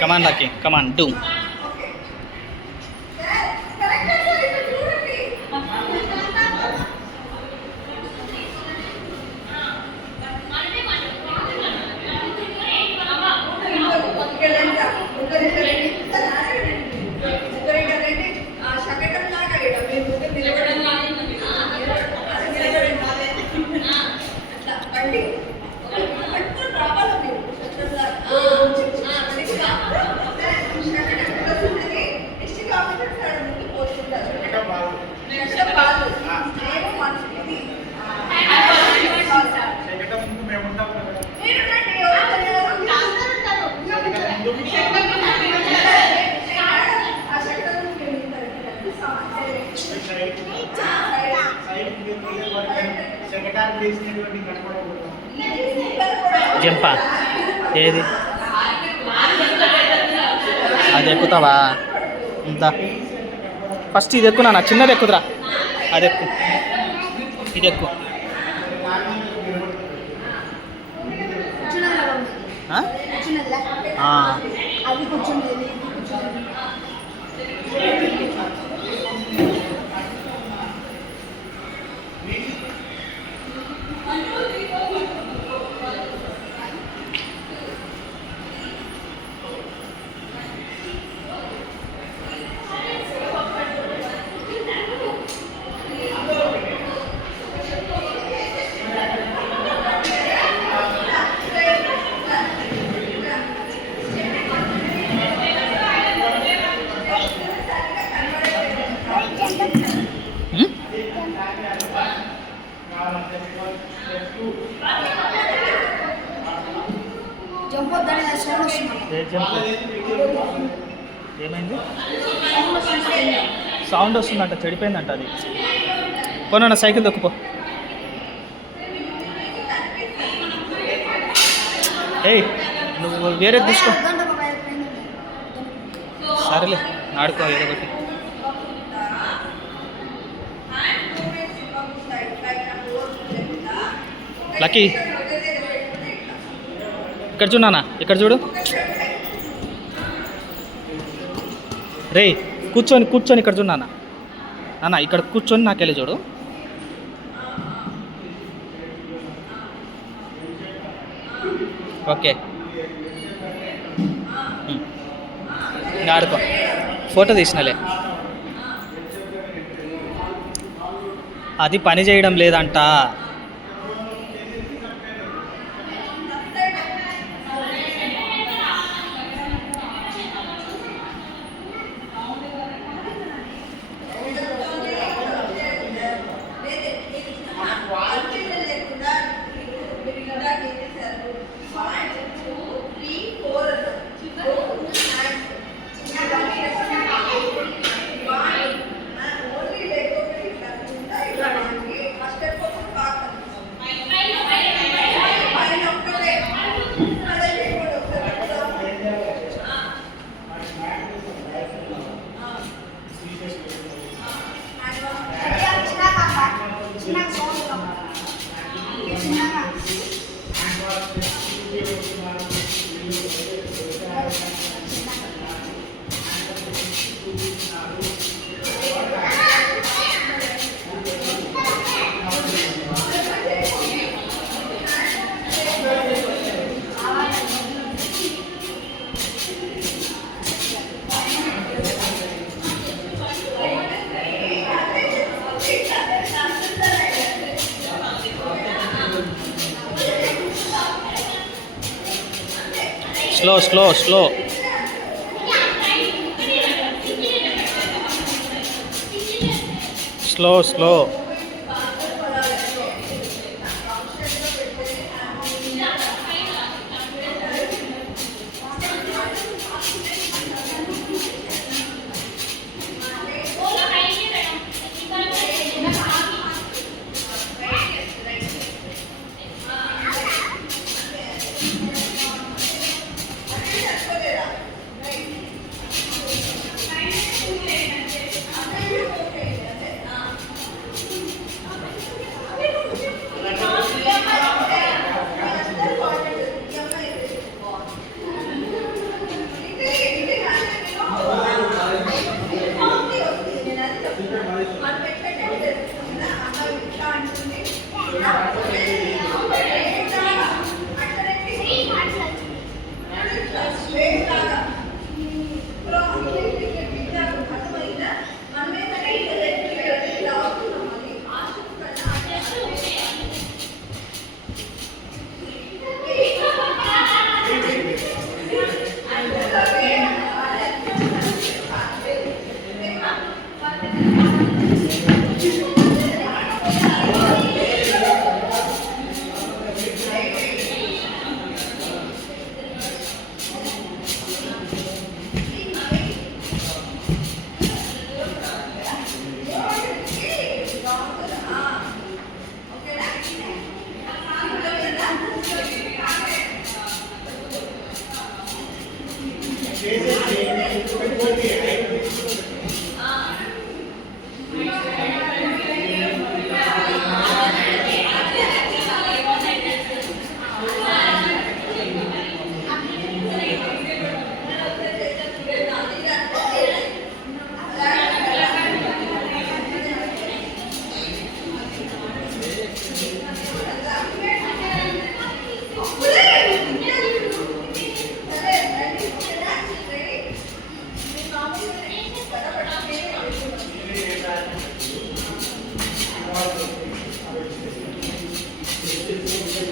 Come on lucky, come on do. Zampa ఏది అది ఎక్కుతావా? ఇంత ఫస్ట్ ఇది ఎక్కు నాన్న, చిన్నది ఎక్కుదురా, అది ఎక్కు, ఇది ఎక్కు. ఏమైంది? సౌండ్ వస్తుందంట, చెడిపోయిందంట అది. పోనా సైకిల్ దొక్కుపో. ఏయ్ నువ్వు వేరే తీసుకో. సరేలే ఆడుకో ఏదో ఒకటి. లక్కీ ఇక్కడ చూడనా, ఇక్కడ చూడు. రే కూర్చొని కూర్చొని ఇక్కడ చూడు నాన్న, ఇక్కడ కూర్చొని నాకెళ్ళి చూడు. ఓకే ఆడుకో. ఫోటో తీసినలే, అది పని చేయడం లేదంట. Slow slow slow. Slow slow.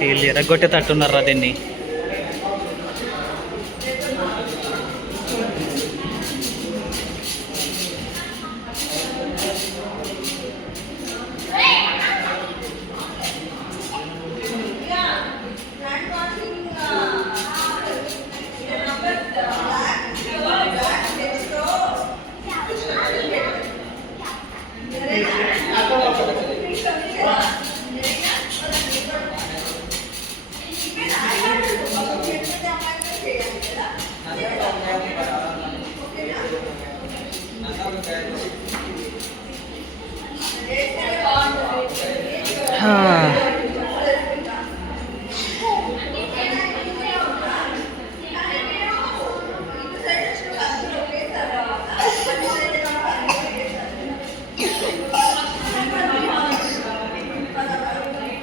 వీళ్ళు ఎరగొట్టే తట్టున్నారా దీన్ని.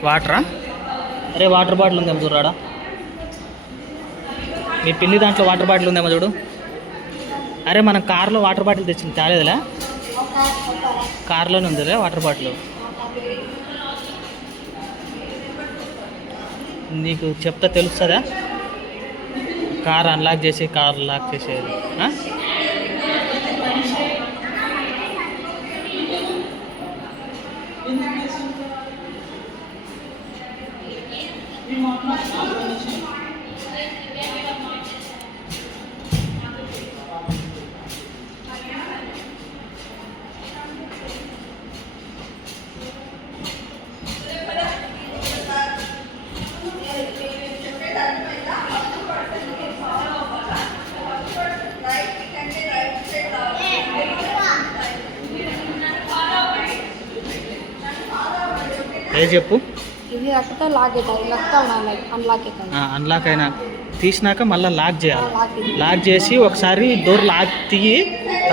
వాటరా? అరే వాటర్ బాటిల్ ఉందేమో చూడరాడా. మీ పిల్లి దాంట్లో వాటర్ బాటిల్ ఉందేమో చూడు. అరే మనం కార్లో వాటర్ బాటిల్ తెచ్చింది తేలేదులే, కార్లోనే ఉందిలే వాటర్ బాటిల్. నీకు చెప్తా తెలుస్తుందా? కార్ అన్లాక్ చేసి కార్ లాక్ చేసేది. ఏ చెప్పు. అన్లాక్ అయినా తీసినాక మళ్ళీ లాక్ చేయాలి. లాక్ చేసి ఒకసారి డోర్ లాక్ తీయి,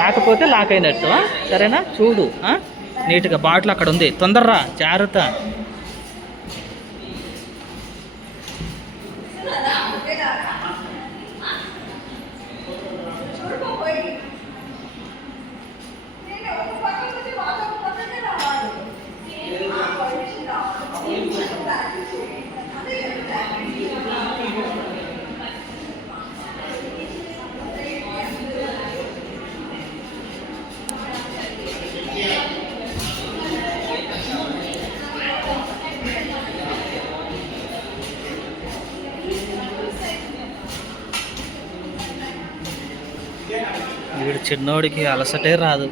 రాకపోతే లాక్ అయినట్టు. సరేనా? చూడు నీట్గా. బాటిల్ అక్కడ ఉంది, తొందరరా, జాగ్రత్త. వీడు చిన్నోడికి అలసటే రాదు.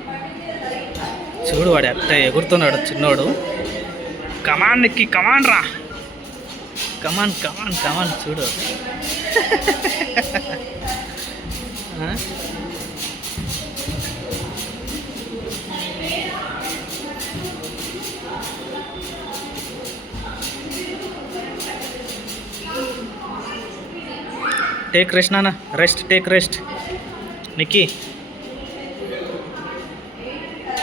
చూడు వాడు ఎట్ట ఎగురుతున్నాడు చిన్నోడు. కమాన్ నిక్కి, కమాన్ రా, కమాన్ కమాన్ కమాన్. చూడు టేక్ రెస్ట్ నాన్న, రెస్ట్, టేక్ రెస్ట్ నిక్కీ.